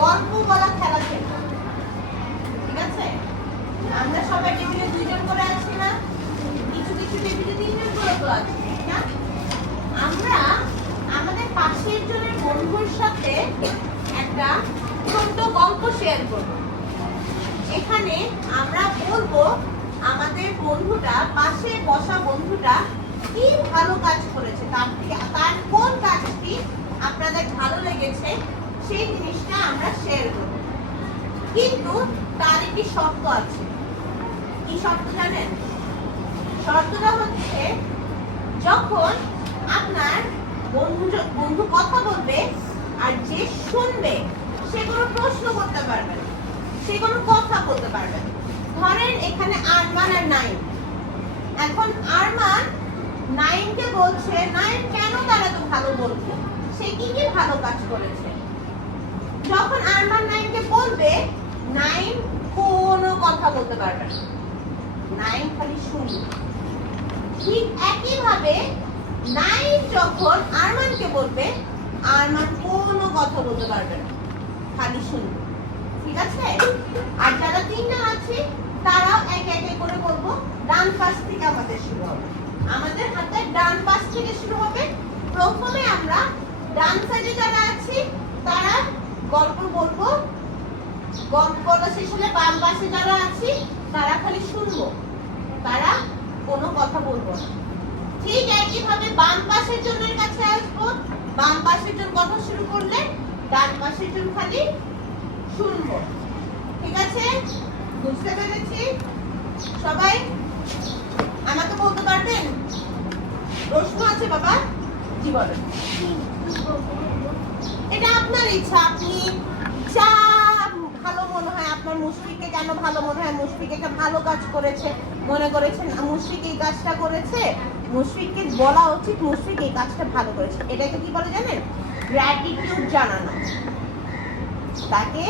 গল্প বলা খেলা খেলবো। ঠিক আছে? আমরা সবাই টেবিলে 2 জন করে আছি না? কিছু কিছু টেবিলে 3 জন করে তো আছি, ঠিক না? আমরা আমাদের পাশের জনের বন্ধুর সাথে একটা ছোট্ট গল্প শেয়ার করব। এখানে আমরা বলবো আমাদের বন্ধুটা, পাশে বসা বন্ধুটা কি ভালো কাজ করেছে, তার কোন কাজটি আপনাদের ভালো লেগেছে সেই জিনিসটা আমরা শেয়ার করব। কিন্তু তার একটি শর্ত আছে। কি শর্ত জানেন? শর্তটা হচ্ছে, যখন আপনার বন্ধু কথা বলবে আর যে শুনবে সে কোনো প্রশ্ন করতে পারবে না, সে কোনো কথা বলতে পারবে না। ধরেন এখানে আরমান আর নাইম। এখন আরমান নাইমকে বলছে, নাইম কেন তারা তো ভালো বলছে, সে কি কি ভালো কাজ করেছে। যখন আরমান নাইমকে বলবে, নাইম কোনো কথা বলতে পারবে না, নাইম খালি শুনবে। ঠিক একইভাবে নাইম যখন আরমানকে বলবে, আরমান কোনো কথা বলতে পারবে না, খালি শুনবে। ঠিক আছে? আর যারা 3 জন আছে তারাও একে একে করে বলবো। ডান পাশ থেকে আমাদের শুরু হবে। আমাদের হাতে ডান পাশ থেকে শুরু হবে। প্রথমে আমরা ডান সাইডে যারা আছি তারা গল্প বলবো। গল্প বলা শেষ হলে বাম পাশে যারা আছি তারা খালি শুনবো, তারা কোনো কথা বলবো না। ঠিক একইভাবে বাম পাশের জনের কাছে আসবো। বাম পাশের জন কথা শুরু করলে ডান পাশের জন খালি শুনবো। ঠিক আছে? বুঝতে পেরেছি? সবাই আমাকে বলতে পারবেন? প্রশ্ন আছে বাবা? জি বলেন। এটা আপনার ইচ্ছা, আপনি যা ভালো মনে হয়, আপনার মুশফিককে কেন ভালো মনে হয়, মুশফিক একটা ভালো কাজ করেছে মনে করেছেন, মুশফিক এই কাজটা করেছে, মুশফিককে বলা উচিত মুশফিক এই কাজটা ভালো করেছে। এটাকে কি বলে জানেন? গ্র্যাটিটিউড জানানো। তাকে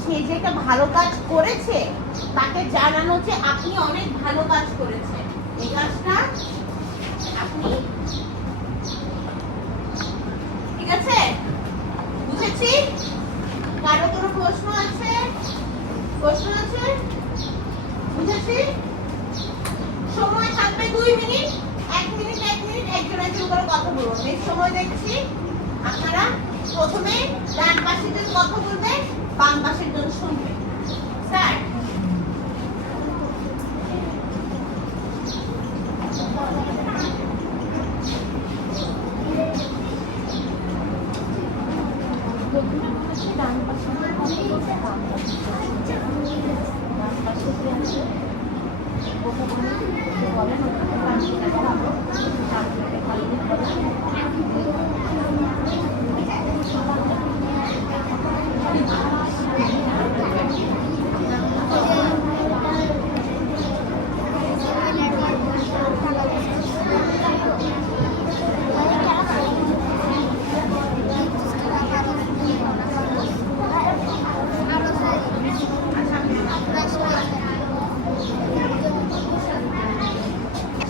সে যে একটা ভালো কাজ করেছে তাকে জানানো যে আপনি অনেক ভালো কাজ করেছেন, এই কাজটা আপনি। ঠিক আছে? বুঝেছি? কারো কোনো প্রশ্ন আছে? প্রশ্ন আছে? বুঝেছি? সময় থাকবে 2 মিনিট। 1 মিনিট একজন একজন করে কথা বলবো। এই সময় দেখছি আপনারা প্রথমে ডান পাশের জন কথা বলবে, বাম পাশের জন শুনবে। স্যার, ডান পাশে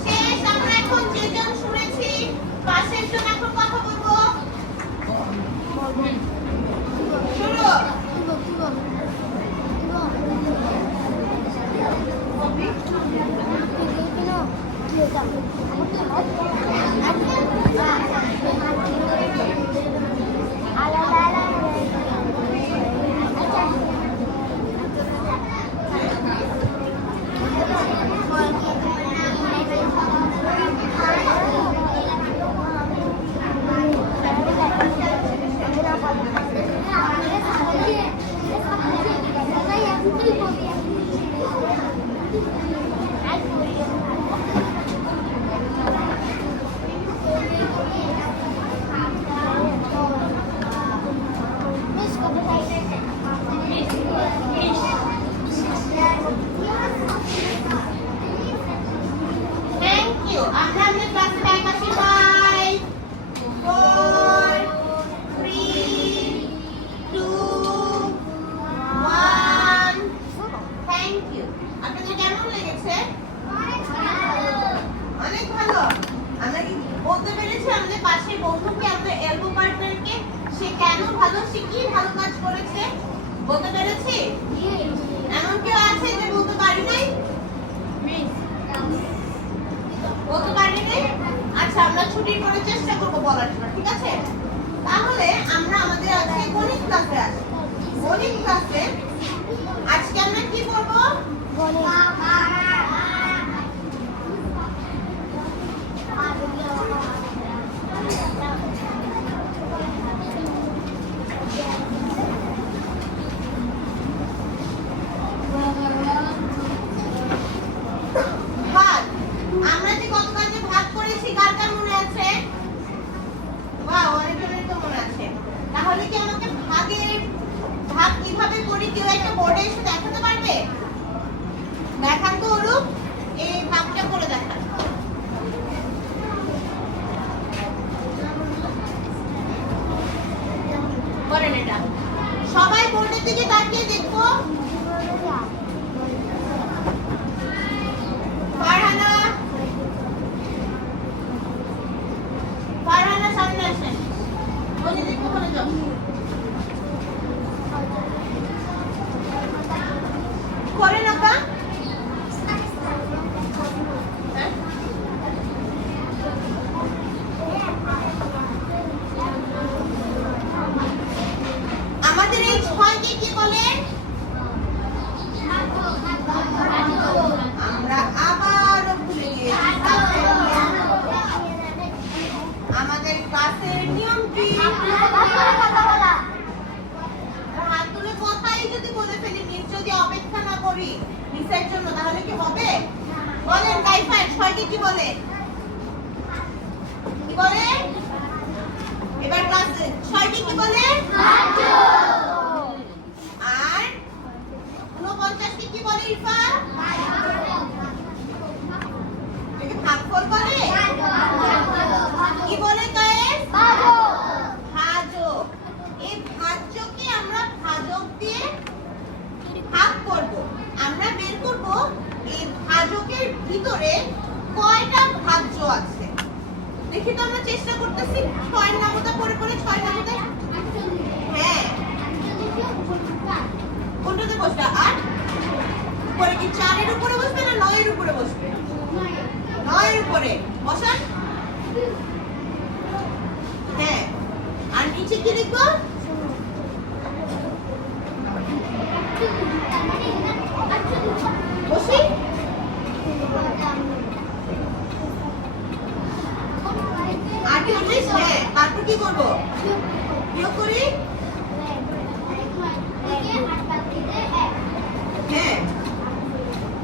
শেষ। আমরা এখন যে জন শুনেছি হচ্ছে আমাদের পাশের বন্ধুকে, আমাদের এলবো পার্টনারকে, সে কেন ভালো, সে কি ভালো কাজ করেছে বলতে পেরেছি? এমন কেউ আছে যে বলতে পারি নাই? বলতে পারি নাই? আচ্ছা, আমরা ছুটির পরে চেষ্টা করবো বলার জন্য, ঠিক আছে? তাহলে আমরা আমাদের আজকে গণিত ক্লাসে আছি। গণিত ক্লাসে আজকে আমরা কি করবো? ভাগ। আমরা যে গতকাল যে ভাগ করেছি কার কার মনে আছে? বাহ, অনেকজনের তো মনে আছে। তাহলে কি আমাকে ভাগ কিভাবে করি কেউ একটা বোর্ডে এসে দেখাতে পারবে? দেখান তো অরূপ, এই ভাগটা করে দেখান। করেন এটা। সবাই বোর্ডের দিকে তাকিয়ে দেখো। ফারহানা, ফারহানা সামনে আসেন। বলে দেখো, বলে যাও। করেন আপা। হ্যাঁ? আমাদের এই 6কে কি বলে? আমরা আবারও ভুলে গিয়েছি। আমাদের ক্লাসের নিয়ম কি? হাত তুলে কথাই যদি বলে ফেলি, মিস যদি অপেক্ষা না করি মিসের জন্য, তাহলে কি হবে? বলেন কাইফা, 6কে কি বলে? কি বলে? এবার ক্লাসে 6কে কি বলে? আর 49কে কি বলে ইরফান? এটাকে ভাগফল বলে? কি বলে কায়েস? ভাজক। এই ভাজ্যকে আমরা ভাজক দিয়ে ভাগ করব। আমরা বের করব এই ভাজকের ভিতরে কয়টা ভাজ্য আছে। দেখি তো, আমরা চেষ্টা করতেছি 6 নামতা পড়ে 6 নামতা। হ্যাঁ, কোনটাতে বসবে? 8 উপরে কি 4 এর উপরে বসবে না 9 এর উপরে বসবে? 9 এর উপরে বসান। হ্যাঁ, আর নিচে কি লিখবো? বসি। আর কি বলিস? হ্যাঁ, তারপর কি করবো? বিয়োগ করি। হ্যাঁ,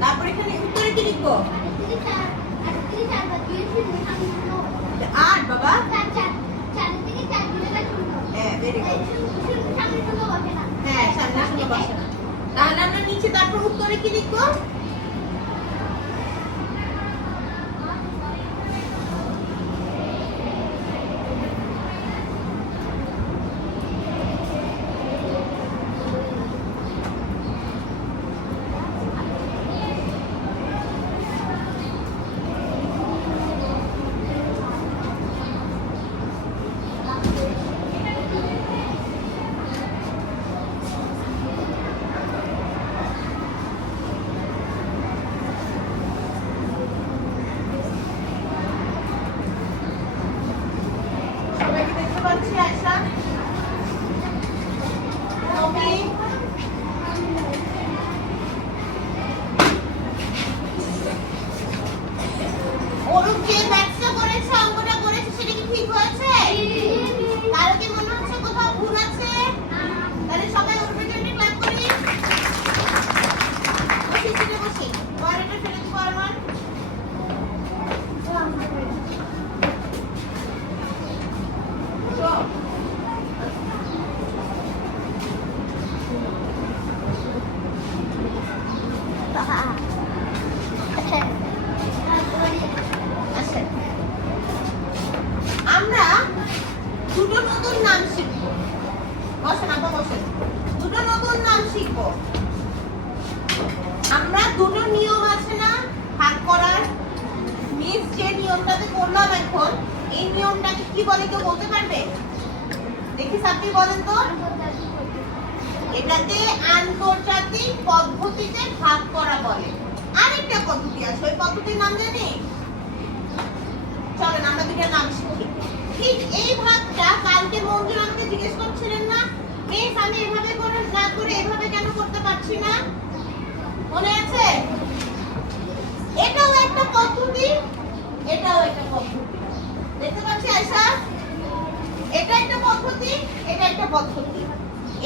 তারপর এখানে উত্তরে কি লিখবো? 8 বাবা। হ্যাঁ, ভেরি গুড। হ্যাঁ, সামনে শূন্য বসে না। তাহলে আমরা নিচে তারপর উত্তরে কি লিখবো? সবাইকে দেখতে পাচ্ছি। আয়শা, নবী, অরূপ যে ম্যাথসটা করেছে, অঙ্কটা করেছে, সেটা কি ঠিক হয়েছে? কারো কি মনে হচ্ছে কোথাও ভুল আছে? তাহলে সবাই অরূপের জন্য ক্লাপ করি। বসি, সিটে বসি। পরেরটা ফেলে দিব আরমান। আমরা দুটো নতুন নাম শিখব। বসেন আপা, বসেন। দুটো নতুন নাম শিখব। আমরা দুটো নিয়ম আছে না ভাগ করার? মিস যে নিয়মটাতে করলাম এখন, এই নিয়মটাকে কি বলে কেউ বলতে পারবে? দেখি সাথী বলেন তো। এটাকে আন্তর্জাতিক পদ্ধতিতে ভাগ করা বলে। আরেকটা পদ্ধতি আছে, ওই পদ্ধতির নাম জানি? চলেন আমরা দুইটা নাম শিখি। ঠিক এই ভাগটা কালকে মঞ্জুর আমাকে জিজ্ঞেস করছিলেন না, মিস আমি এভাবে করে না করে এভাবে কেন করতে পারছি না? মনে আছে? এটাও একটা পদ্ধতি, এটাও একটা পদ্ধতি। দেখতে পাচ্ছি আয়শা? এটা একটা পদ্ধতি, এটা একটা পদ্ধতি।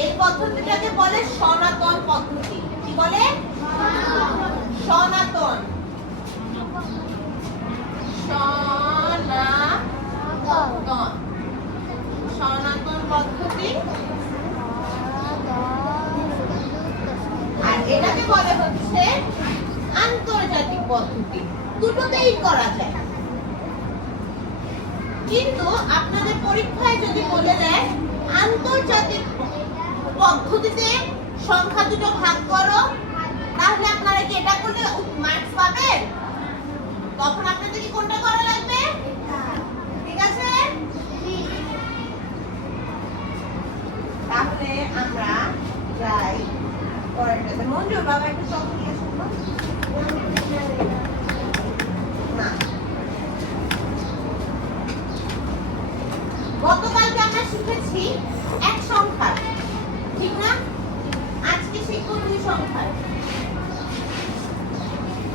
এই পদ্ধতিটাকে বলে সনাতন পদ্ধতি। কি বলে? সনাতন। সনাতন সনাতন পদ্ধতি। আর এটাকে বলে হচ্ছে আন্তর্জাতিক পদ্ধতি। দুটোতেই করা যায়, কিন্তু আপনাদের পরীক্ষায় যদি বলে দেয় আন্তর্জাতিক পদ্ধতিতে সংখ্যা দুটো ভাগ করো, তাহলে আপনারা কি এটা করলে মার্কস পাবেন? তখন আপনাদের কি কোনটা করা লাগবে? ঠিক আছে, তাহলে আমরা যাই পরেরটাতে। মঞ্জুর বাবা একটু চক নিয়ে আসুন না। গতকালকে আমরা শিখেছি এক সংখ্যা, ঠিক না? আজকে শিখবো দুই সংখ্যা।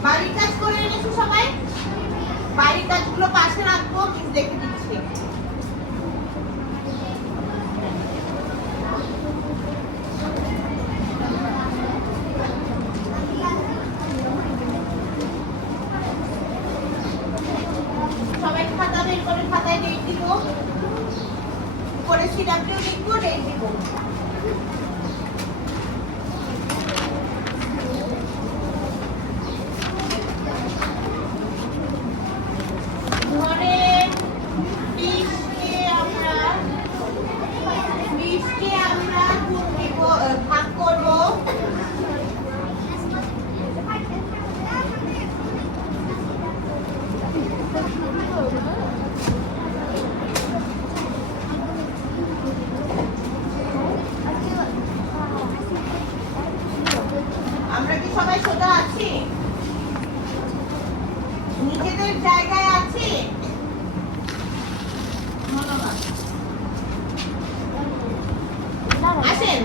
বাড়ির কাজ করে এনেছো সবাই? বাড়ির কাজগুলো পাশে রাখবো, মিস দেখে দিচ্ছি। সবাই খাতা বের করে খাতায় ডেট দিব, পরে সিরাপটিও লিখবো, ডেট দিব। ভাগ করব আমরা কি সবাই সোজা আছি? নিজেদের জায়গায় আছি? আসেন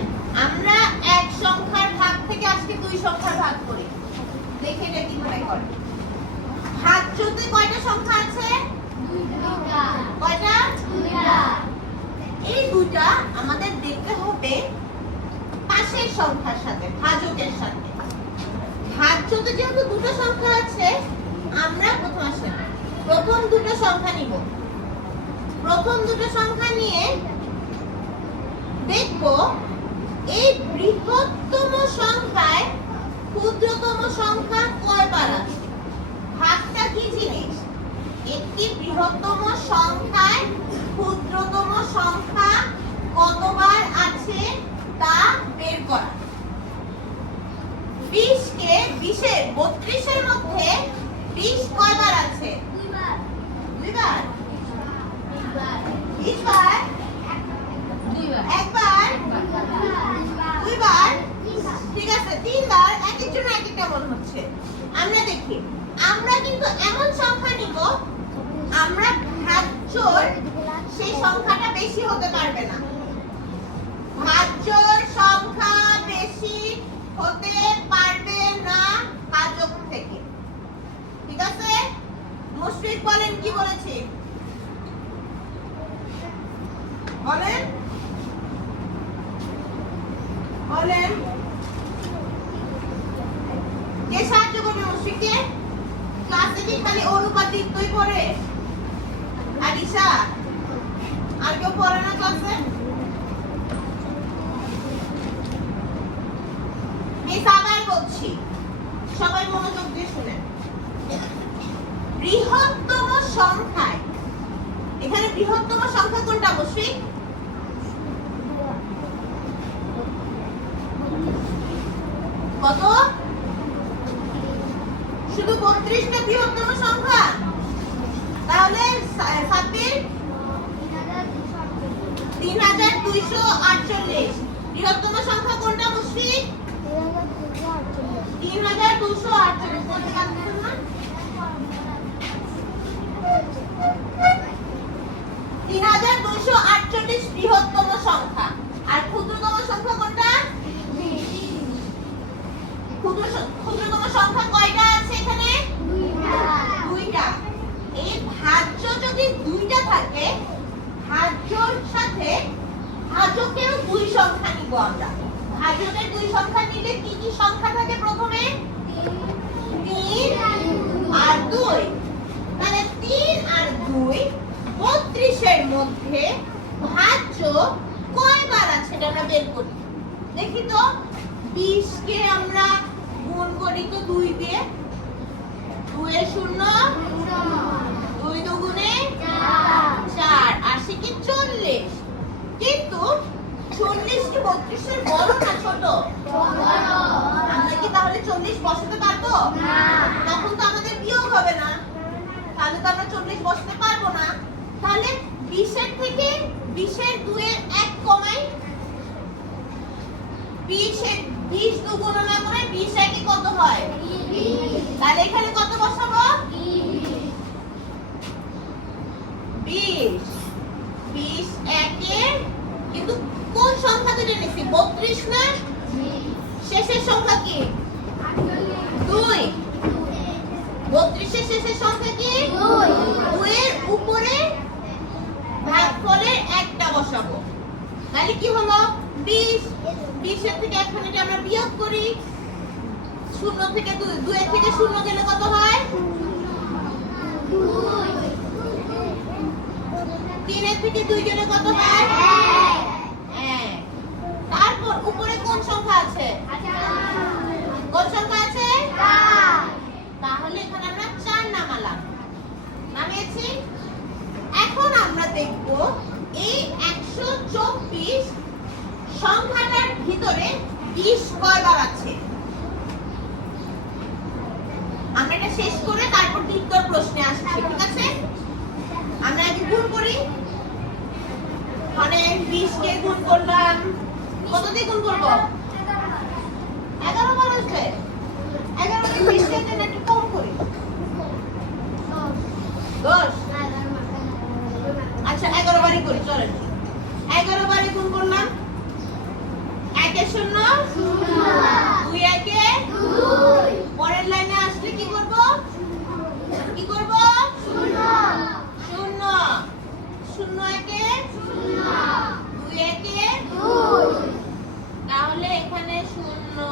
আমরা এক সংখ্যার ভাগ থেকে আজকে দুই সংখ্যার ভাগ করি। দেখে এটা কিভাবে করে। ভাগ চলতে কয়টা সংখ্যা আছে? দুইটা। কয়টা? দুইটা। এই দুইটা আমাদের দেখতে হবে পাশের সংখ্যার সাথে, ভাজকের সাথে। ভাগ চলতে যেহেতু দুটো সংখ্যা আছে, আমরা প্রথম দুটো সংখ্যা নিব। প্রথম দুটো সংখ্যা নিয়ে দেখবো এই বৃহত্তম সংখ্যায় ক্ষুদ্রতম সংখ্যা কয়বার আছে। ভাগটা কি জিনিস? একটি বৃহত্তম সংখ্যায় ক্ষুদ্রতম সংখ্যা কতবার আছে তা বের করা। 20 কে 32 এর মধ্যে 20 কয়বার আছে? দুইবার। দুইবার? 20 বার? একবার? দুইবার? ঠিক আছে, তিনবার। এক একজন এক একটা মনে হচ্ছে। আমরা দেখি, আমরা কিন্তু এমন সংখ্যা নিব, আমরা ভাজ্যর সেই সংখ্যাটা বেশি হতে পারবে না। ভাজ্যর সংখ্যা বেশি হতে পারবে না ভাজক থেকে। ঠিক আছে? মুশফিক বলেন কি বলেছি? বলেন বলেন কে সাহায্য করবে মুশফিককে? ক্লাসে কি খালি অনুপাতিক তুই পড়ে? আলিশা আর কেউ পড়ে না ক্লাসে? মিস আবার বলছি, সবাই মনোযোগ দিয়ে শুনেন। বৃহত্তম সংখ্যায়, এখানে বৃহত্তম সংখ্যা কোনটা মুশফিক? কত? শুধু 32টা বৃহত্তম সংখ্যা? তাহলে সাব্বির 3248। বৃহত্তম সংখ্যা কোনটা মুশফিক? 3248। বলতে পারছেন না? 3248 বৃহত্তম সংখ্যা। আর ক্ষুদ্রতম সংখ্যা কোনটা? ক্ষুদ্রতম সংখ্যা কয়টা আছে এখানে? দুইটা। এই ভাজ্য যদি দুইটা থাকে, ভাজ্যর সাথে ভাজকেও দুই সংখ্যা নিব আমরা। ভাজকের দুই সংখ্যা নিলে কি কি সংখ্যা থাকে প্রথমে? 3 আর 2। তাহলে 3 আর 2 32 এর মধ্যে ভাজ্য কয়বার আছে এটা আমরা বের করি। দেখি তো, 20 কে আমরা গুণ করি তো 2 দিয়ে। 2 এর 0, 2 দুগুণে 4, আসে কি 40। কিন্তু 40 কি 32 এর বড় না ছোট? আমরা কি তাহলে 40 বসাতে পারবো? তখন তো আমাদের বিয়োগ হবে না, তাহলে তো আমরা 40 বসাতে পারবো না। তাহলে 20 এর থেকে 20 এর 2 এর 1 কমাই। 20 দুগুণনা করে 20 একে কত হয়? তাহলে এখানে কত বসাবো? 20। 20 একে, কিন্তু কোন সংখ্যা দুটো নিছি? 32 না? শেষের সংখ্যা কি? 2। 32 এর শেষের সংখ্যা কি? 2 এর উপরে ভাগফলের একটা বসাবো। তাহলে কি হলো? 20। 20 এর থেকে এখন এটা আমরা বিয়োগ করি। 0 থেকে 2, 2 এর থেকে 0 গেলে কত হয়? 3 এর থেকে 2 গেলে কত হয়? 1। তারপর উপরে কোন সংখ্যা আছে? কোন সংখ্যা আছে? তাহলে এখানে আমরা 4 নামালাম। নামিয়েছি। এখন আমরা দেখব এই 124 সংখ্যাটার ভিতরে 20 কয়বার আছে। আমরা এটা শেষ করে তারপর দ্বিতীয় প্রশ্নে আসছি, ঠিক আছে? আমরা আগে গুণ করি। মানে 20 কে গুণ করলাম, কত দিয়ে গুণ করব? 11 বার আসবে। 11 কে 20 কে দেন একটু কম করি। 10। আচ্ছা 11 বারই করি, চলেন। 11 বারে গুণ করলাম। 1 এর 0, 2 একে 2। পরের লাইনে আসলে কি করব? কি করব? 0। 0 একে 2 একে 2। তাহলে এখানে 0,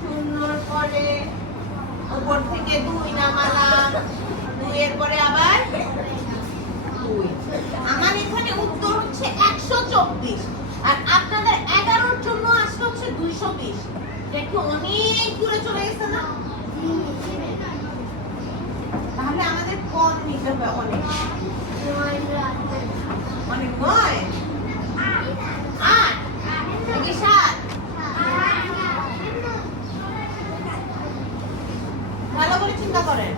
0 পরে উপর থেকে 2 নামালাম। 2 এর পরে আবার 2। আমার এখানে উত্তর হচ্ছে 124। আর আপনাদের 11 এর জন্য আসলে হচ্ছে 220। দেখো অনেক দূরে চলে গেছে না? তাহলে আমাদের কম নিতে হবে অনেক। অনেক 9, 8, 7। ভালো করে চিন্তা করেন।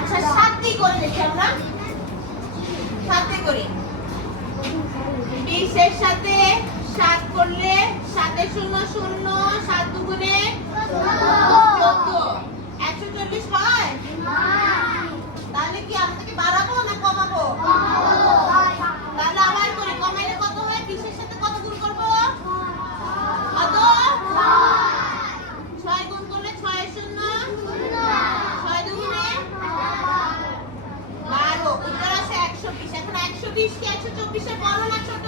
আচ্ছা 7 দিয়ে করে দেখি আমরা। 7 দিয়ে করি। 20 এর সাথে 7 করলে 7 এর 0, 0, 7 দুগুণে 14। 140 হয়? তাহলে কি আমরা কি বাড়াবো না কমাবো? তাহলে আবার করি। কমাইলে কত হয়? 20 এর সাথে কত গুণ করব? কত? 6 গুণ করলে 6 এর 0, 6 দুগুণে 12। উত্তর আসে 120। এখন 120 কি 124 এর বড় না ছোট?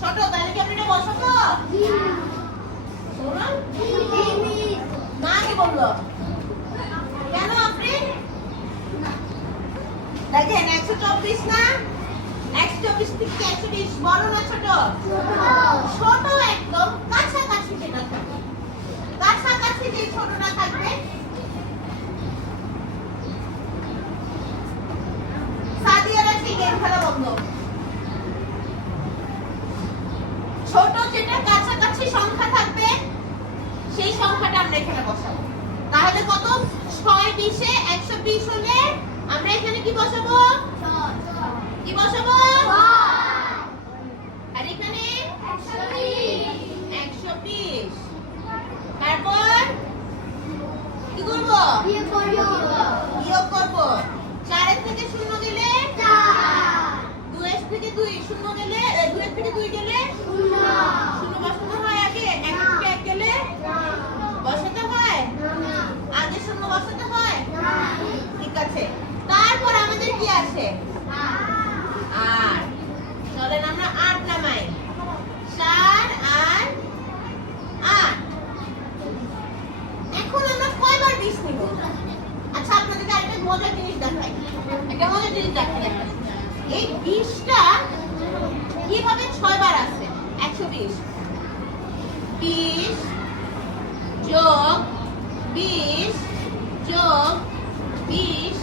ছোট। তাহলে কি আমরা এটা বসাবো? না কি বললো? কেন আপনি? দেখেন 124 না? 124 থেকে 120 বড় না ছোট? ছোট। একদম কাছাকাছি যেটা থাকে। কাছাকাছি যে ছোটটা থাকবে সাদিয়ারা ঠিক এই খেলা বন্ধ। ছোট যেটা কাছাকাছি সংখ্যা থাকবে সেই সংখ্যাটা আমরা এখানে বসাবো। তাহলে কত? 6 20 এ 120 হলে আমরা এখানে কি বসাবো? বিয়োগ করব। 4 এর থেকে 0 গেলে 2 এর থেকে 2 0 গেলে 2 এর থেকে 2 গেলে 0 বসাতে হয় আগে। 1 থেকে 1 গেলে বসাতে হয় আগে 0 বসাতে হয়। ঠিক আছে, তারপর আমাদের কি আছে? 8। চলেন আমরা 8 নামাই। 4 আর 8। এখন আমরা কয়বার 20 নিব? আচ্ছা, আপনাদেরকে আরেকটা মজার জিনিস দেখাই। একটা মজার জিনিস দেখাই। এই 20টা কিভাবে 6 বার আছে? 120 20 যোগ 20 যোগ 20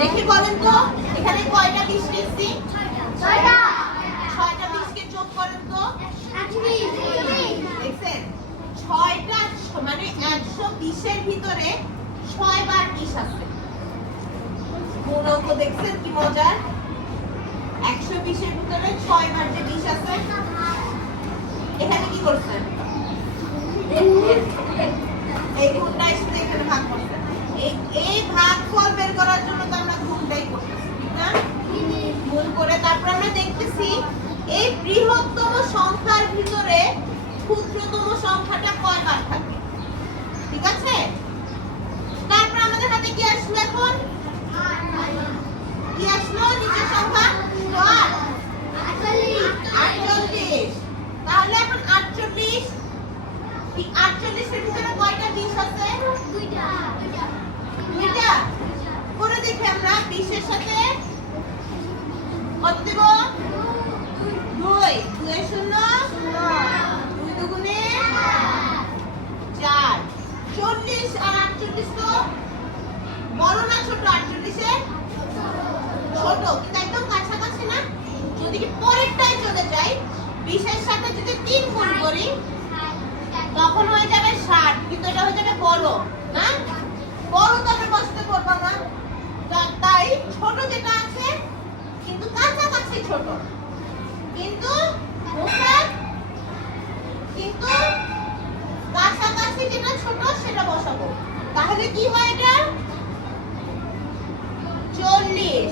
দেখি বলেন তো এখানে কয়টা 20 লিখছি? 6টা 20 কে যোগ করেন তো। দেখছেন 6টা মানে 120 এর ভিতরে 6 বার 20 আছে। গুণক দেখছেন কি মজার? 120 এর ভিতরে 6 বার যে 20 আছে। এখানে কি করছেন? এই গুণটা এসে এখানে ভাগ করছেন। এই ভাগফল বের করার জন্য তো আমরা গুণটাই করতেছি, ঠিক না? গুণ করে তারপর আমরা দেখতেছি এই বৃহত্তম সংখ্যার ভিতরে ক্ষুদ্রতম সংখ্যাটা কয়বার থাকে। ঠিক আছে, তারপর আমাদের হাতে কি আসলো? এখন কি আসলো? নিচের সংখ্যা 48। তাহলে এখন 48 এর ভিতরে কয়টা 20 আছে? দুইটা। করে দেখি আমরা 20 এর সাথে কত দেব? 2 2 এর 0 2 দুগুণে 4 40 আর 48 তো বড় না ছোট? 48 এর ছোট, কিন্তু একদম কাছাকাছি না? যদি পরেরটাই চলে যাই 20 এর সাথে যদি 3 গুণ করি তখন হয়ে যাবে 60, কিন্তু এটা হয়ে যাবে বড় না? বড় তো আমরা বসতে পারবো না, তাই ছোট যেটা আছে কিন্তু কাছাকাছি ছোট, কিন্তু কাছাকাছি যেটা ছোট সেটা বসাবো। তাহলে কি হয়? এটা 40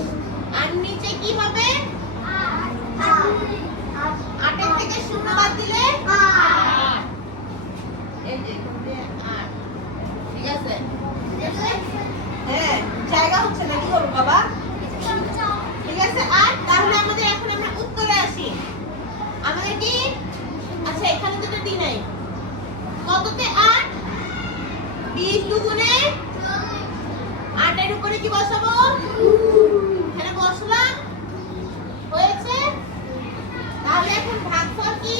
আর নিচে কি হবে? 8 এর থেকে 0 বাদ দিলে 8। এই যে 8। ঠিক আছে? হ্যাঁ, জায়গা হচ্ছে না, কি করব বাবা? ঠিক আছে, 8। তাহলে আমাদের এখন আমরা উত্তরে আসি। আমাদের কি? আচ্ছা, এখানে তো এটা দিই নাই। কততে 8? 20 দুগুণে 8 এর উপরে কি বসাবো? এখানে বসলাম, হয়েছে। তাহলে এখন ভাগফল কি?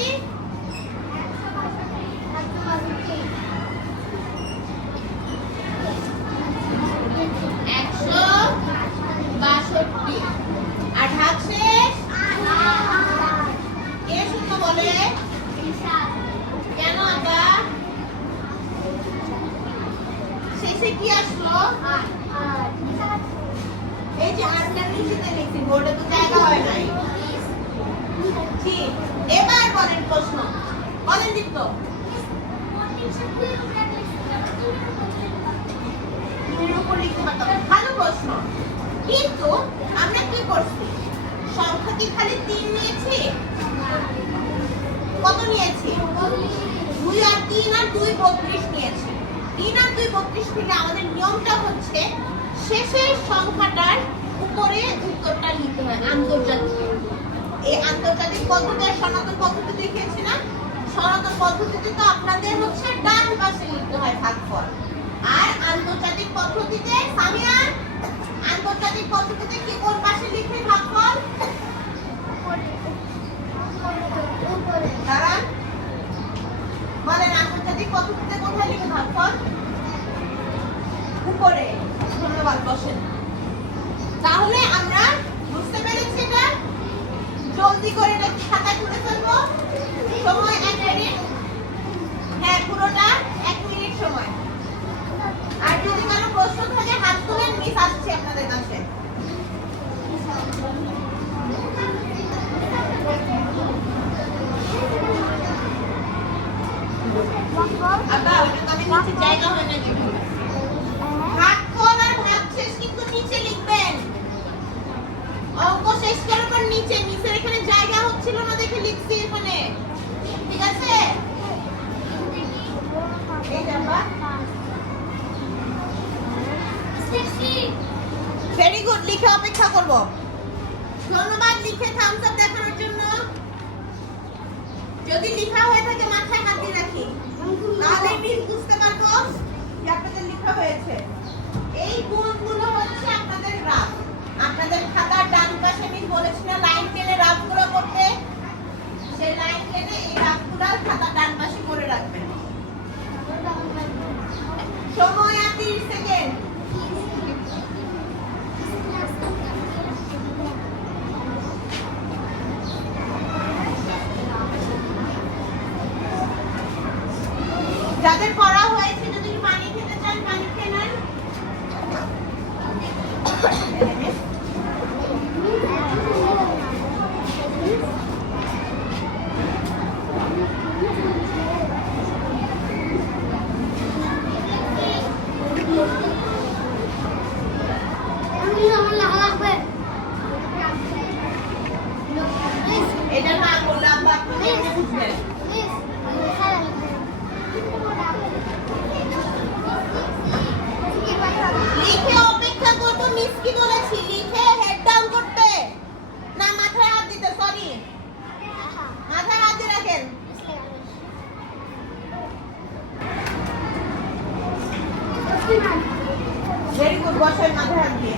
162। আর ভাগ শেষ। কে শূন্য বলে? কেন আবার? শেষে কি আসলো? এই যে 8টা নিচেতে লিখছি, বোর্ডে তো জায়গা হয় নাই। ঠিক, এবার বলেন প্রশ্ন। বলেন দীপ্ত। ভালো প্রশ্ন, কিন্তু আমরা কি করছি? সংখ্যা কি খালি 3 নিয়েছি? কত নিয়েছি? 2 আর 3 আর 2 32 নিয়েছি। 3 আর 2 32 থেকে আমাদের নিয়মটা হচ্ছে শেষের সংখ্যাটার উপরে উত্তরটা লিখতে হয় আন্তর্জাতিক। এই আন্তর্জাতিক পদ্ধতি আর সনাতন পদ্ধতি দেখিয়েছি না? সনাতন পদ্ধতিতে তো আপনাদের হচ্ছে ডান পাশে লিখতে হয় ভাগফল, আর আন্তর্জাতিক পদ্ধতিতে সামিয়া আন্তর্জাতিক পদ্ধতিতে কি কোন পাশে লিখে ভাগফল? দাঁড়ান, বলেন আন্তর্জাতিক পদ্ধতিতে কোথায় লিখে ভাগফল? উপরে। ধন্যবাদ, বসেন। তাহলে আমরা বুঝতে পেরেছি এটা। জলদি করে এটা খাতায় তুলে ফেলবো। সময় 1 মিনিট। হ্যাঁ, পুরোটা 1 মিনিট সময়। আর যদি কারো প্রশ্ন থাকে হাত তুলেন, মিস আসছে আপনাদের কাছে। নিচে জায়গা হয় না কিন্তু ভাগফল আর ভাগশেষ কিন্তু নিচে লিখবেন অঙ্ক শেষ করার পর নিচে নিচের এখানে জায়গা হচ্ছিল না দেখে লিখছি এখানে ঠিক আছে এই দেখো ভেরি গুড লিখে অপেক্ষা করব ধন্যবাদ লিখে থামস আপ দেখানোর জন্য যদি লেখা হয়ে থাকে মাথায় হাত দিয়ে রাখি তাহলে মিস বুঝতে পারবো যে আপনাদের লেখা হয়েছে এই গুণগুলো হচ্ছে আপনাদের গ্রাফ আপনাদের খাতার ডান পাশে আমি বলেছি না লাইন টেনে গ্রাফগুলো করতে সেই লাইন টেনে এই গ্রাফগুলো খাতার ডান পাশে করে রাখবেন সময় 30 সেকেন্ড যাদের পড়া হয়েছে যদি পানি খেতে চান পানি খেয়ে নেন এটা না বললাম বা আপনি বুঝবেন লিখে অপেক্ষা করব মিস কি বলেছি লিখে হেড ডাউন করতে না মাথায় হাত দিতে সরি মাথায় হাত দিয়ে রাখেন ভেরি গুড বসেন মাথায় হাত দিয়ে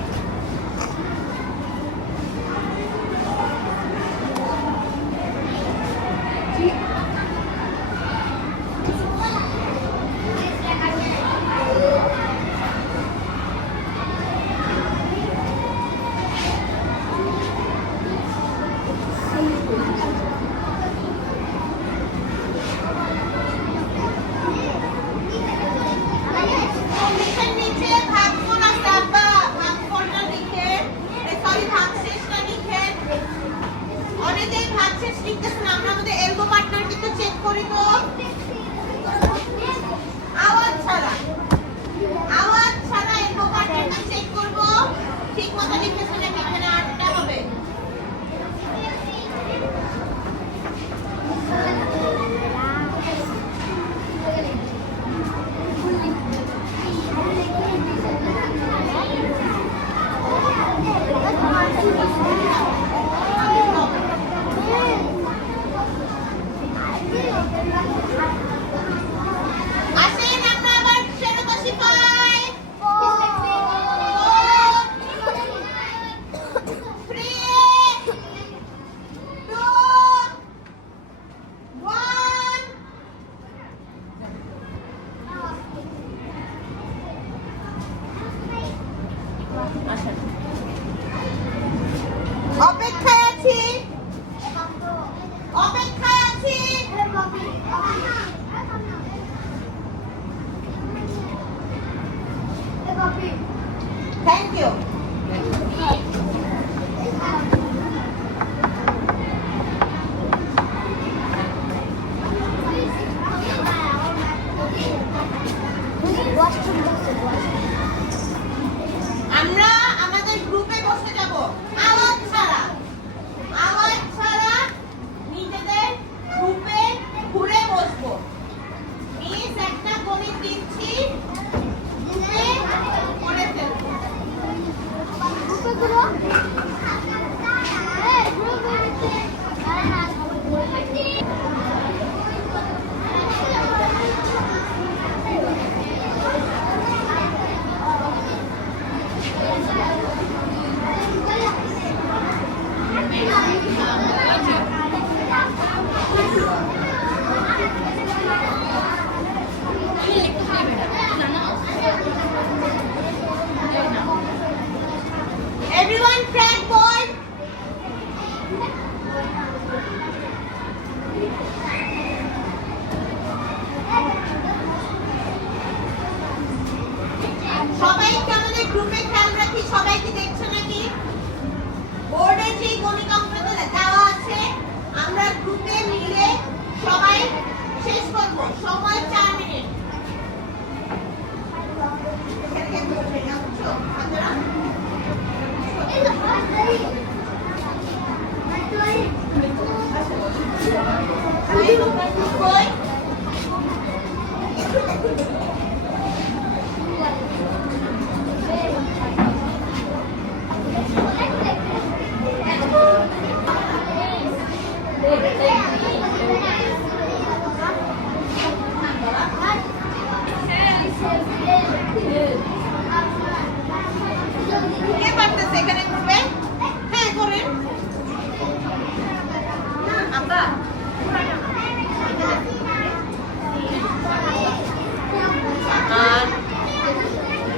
অপেক্ষায় আছি অপেক্ষায় আছি থ্যাংক ইউ আমরা আমাদের গ্রুপে বসে যাব আওয়াজ ছাড়া নিজেদের গ্রুপে ঘুরে বসবো মিস একটা গণিত দিচ্ছি গ্রুপে করে ফেলবো গ্রুপে ঘুরো Everyone crack board. সবাইকে আমাদের গ্রুপে খেয়াল রাখি সবাইকে দেখছো নাকি বোর্ডে যে গণিত অঙ্কটা দেওয়া আছে আমরা গ্রুপে মিলে সবাই শেষ করব সময় 4 মিনিট বুঝছো বাচ্চারা? এই কই? কে পারতেছে এখানে করবে? হ্যাঁ করেন। আব্বা আর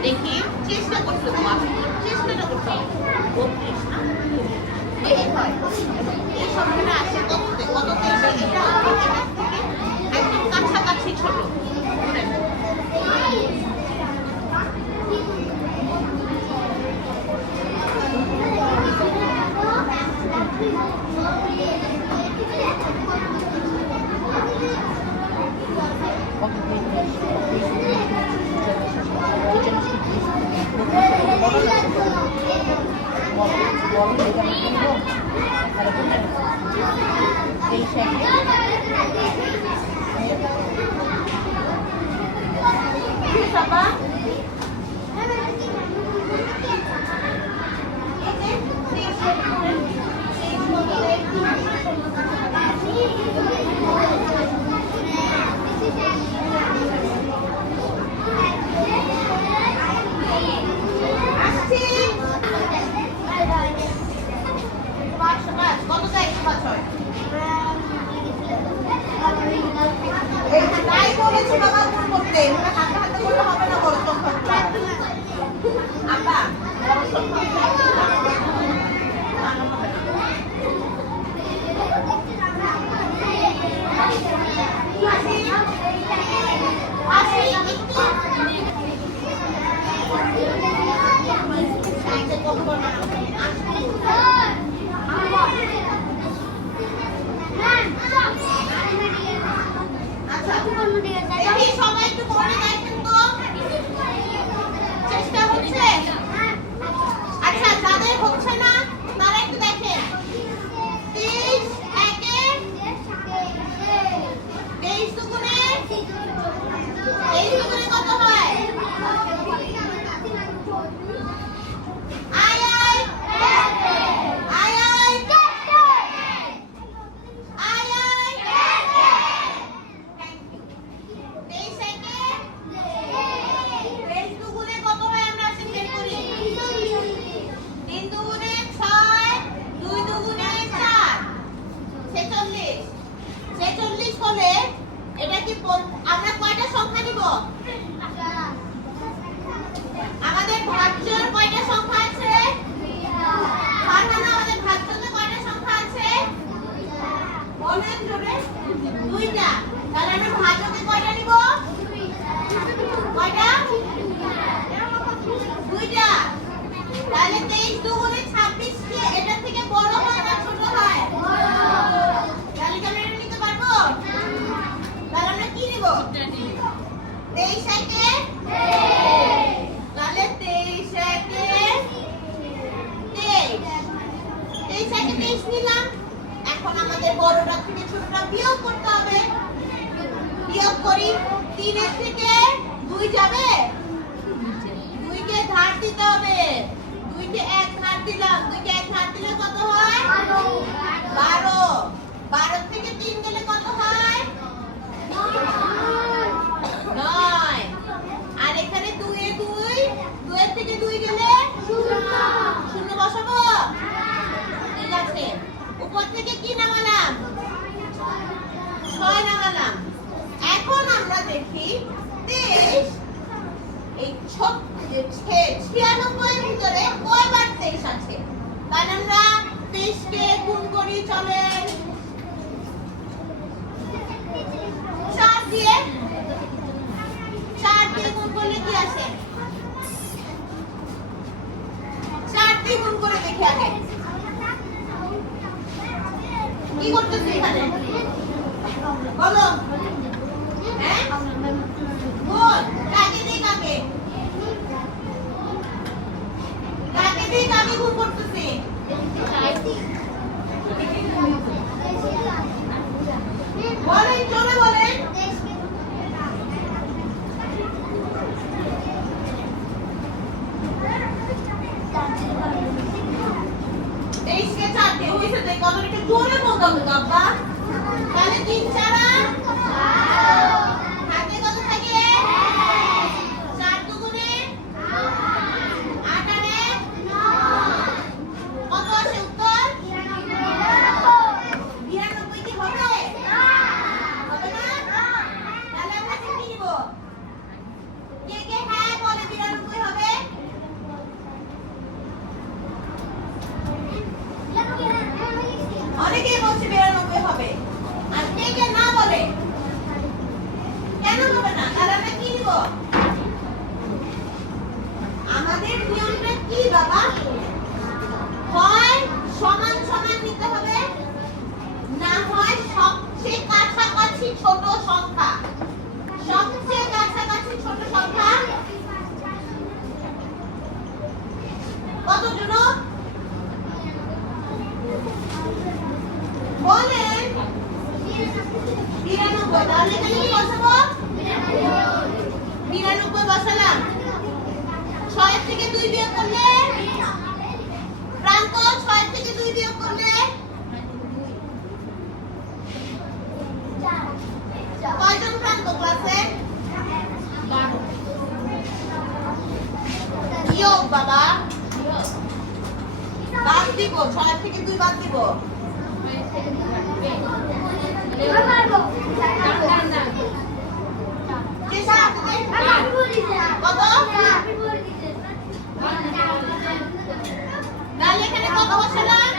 দেখি চেষ্টা করতে হবে, চেষ্টাটা করতে হবে। 32 না? এই হয়। এই সংখ্যাটা আসে কততে? কততে এসে এটা একদম কাছাকাছি ছোট। সবাই একটু করে দেখেন তো চেষ্টা হচ্ছে। আচ্ছা যাদের হচ্ছে না তারা একটু দেখেন 23 একে 23 দুগুণে 23 দুগুণে কত হয়? আয় আয় আয় আয় আয় আয় 23 একে 23 দুগুণে কত হয় আমরা আসলে বের করি। 3 দুগুণে 6, 2 দুগুণে 4, 46। 46 হলে এটা কি আমরা কয়টা সংখ্যা নিব? আমাদের ভাজ্যের কয়টা সংখ্যা আছে? ফারহানা আমাদের ভাজ্যতে কয়টা সংখ্যা আছে? বলেন জোরে। 2টা। তাহলে আমরা ভাজ্যতে কয়টা নিব? কয়টা? 2টা। তাহলে 23 দুগুণে 26 কি এটা থেকে বড় হয় না ছোট হয়? তাহলে কি আমরা এটা নিতে পারবো? তাহলে আমরা কি নিব? 23 একে তাহলে 23 একে 23 23 একে 23 নিলাম। এখন আমাদের বড়টা থেকে ছোটটা বিয়োগ করতে হবে। বিয়োগ করি 3 এর থেকে 2 যাবে, 2 কে ধার দিতে হবে। 2 কে 1 ধার দিলাম, 2 কে 1 ধার দিলে কত হয়? 12। 12 থেকে 3 গেলে কত হয়? 9। আর এখানে 2 এ 2, 2 এর থেকে 2 গেলে 0 বসাবো। ঠিক আছে, উপর থেকে কি নামালাম? 6 নামালাম। এখন আমরা দেখি 23 এই 96 এর ভিতরে কয়বার 23 আছে? তাহলে আমরা 23 কে গুণ করি চলেন 4 দিয়ে। 4 দিয়ে গুণ করলে কি আসে? 4 দিয়ে গুণ করে দেখি আগে কি করতেছি এখানে বলো। হ্যাঁ গুণ কাকে দিই কাকে? কত বাবা? তাহলে 3 4 হাতে কত থাকে? 4 দুগুণে 8 আর 1 কত আসে উত্তর? 92 কি হবে? হবে না? তাহলে আমরা কি নিব? কে কে হ্যাঁ বলে 92 হবে? অনেকেই বলছে 92 হবে। আর কে কে না বলে? কেন হবে না? তাহলে আমরা কি নিব? আমাদের নিয়মটা কি বাবা? হয় সমান সমান নিতে হবে, না হয় সবচেয়ে কাছাকাছি ছোট সংখ্যা। সবচেয়ে কাছাকাছি ছোট সংখ্যা কত জন? বলেন 92। তাহলে এখানে কি বসাবো? 92 বসালাম। 6 থেকে 2 বিয়োগ করলে প্রান্ত 6 থেকে 2 বিয়োগ করলে কয়জন প্রান্ত ক্লাসে? 12। বিয়োগ বাবা বাদ দিব, 6 থেকে 2 বাদ দিব। কত? তাহলে এখানে কত বসালাম?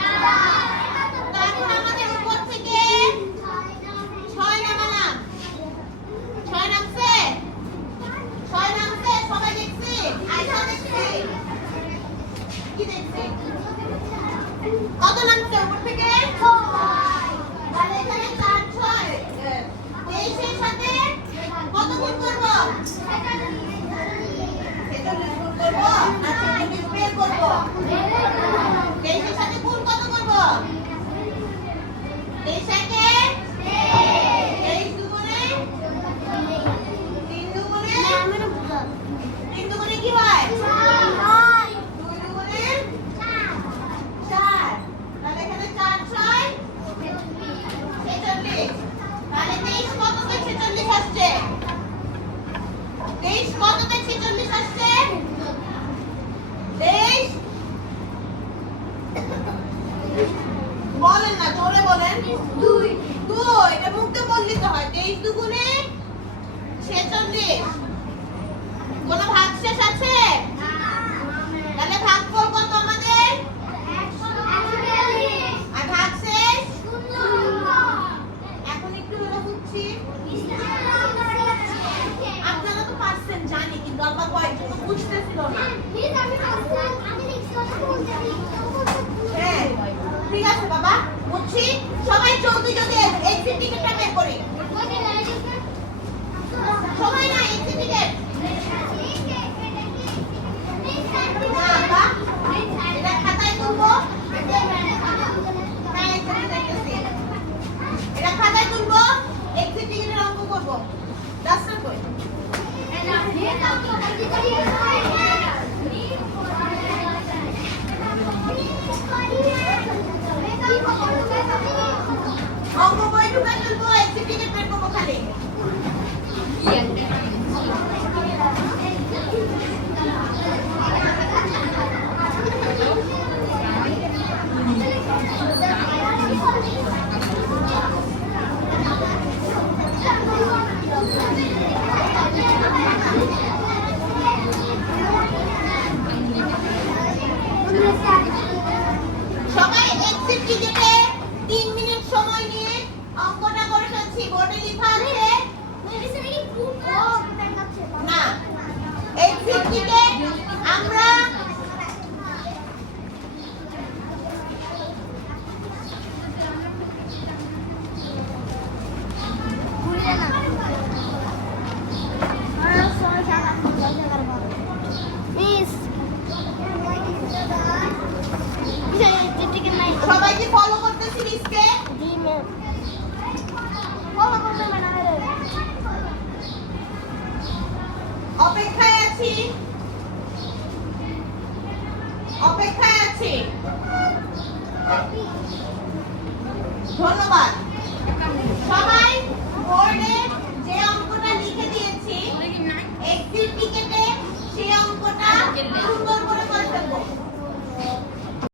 তারপর আমাদের উপর থেকে 6 নামালাম। 6 নামছে? 6 নামছে? সবাই দেখছি? আয়শা দেখছি? কি দেখছি? কত নামছে উপর থেকে? 6। তাহলে এখানে 4 6 23 এর সাথে কত গুণ করব? 46 গুণ করব না 46 বের করব? 23 এর সাথে গুণ কত করব? 23 একে 23 দুগুণে 3 দুগুণে 3 দুগুণে কি হয়? 2 দুগুণে 4। তাহলে এখানে 4 6 46। তাহলে 23 কততে 46 আসছে? 23 কততে 46 আসছে? 23 বলেন না, জোরে বলেন। 2 এটা মুখে বললে তো হয়। 23 দুগুণে 46। কোন ভাগশেষ আছে? তাহলে ভাগফল কত আমাদের? আর ভাগশেষ? এখন একটু হলো বুঝছি। আপনারা তো পারছেন জানি, কিন্তু আবার কয়েকজন তো বুঝতেছিল না। হ্যাঁ ঠিক আছে বাবা, বুঝছি। সবাই 14 যদি এক্সিট টিকেটটা বের করি। সবাই না এক্সিট টিকেট না বাবা, এটা খাতায় তুলবো। হ্যাঁ এক্সিট দেখতেছি, এটা খাতায় তুলবো। এক্সিট টিকেটের অঙ্ক করবো। ডাস্টার কই? অঙ্ক বই ঢুকাই ফেলবো, এক্সিট টিকেট বের করবো খালি। সবাই এক্সিট টিকেটে 3 মিনিট সময় নিয়ে অঙ্কটা করে ফেলছি। বোর্ডে লেখা আছে না এক্সিট টিকেট আমরা সবাই কি ফলো করতেছি লিস্টে? অপেক্ষায় আছি, অপেক্ষায় আছি। ধন্যবাদ।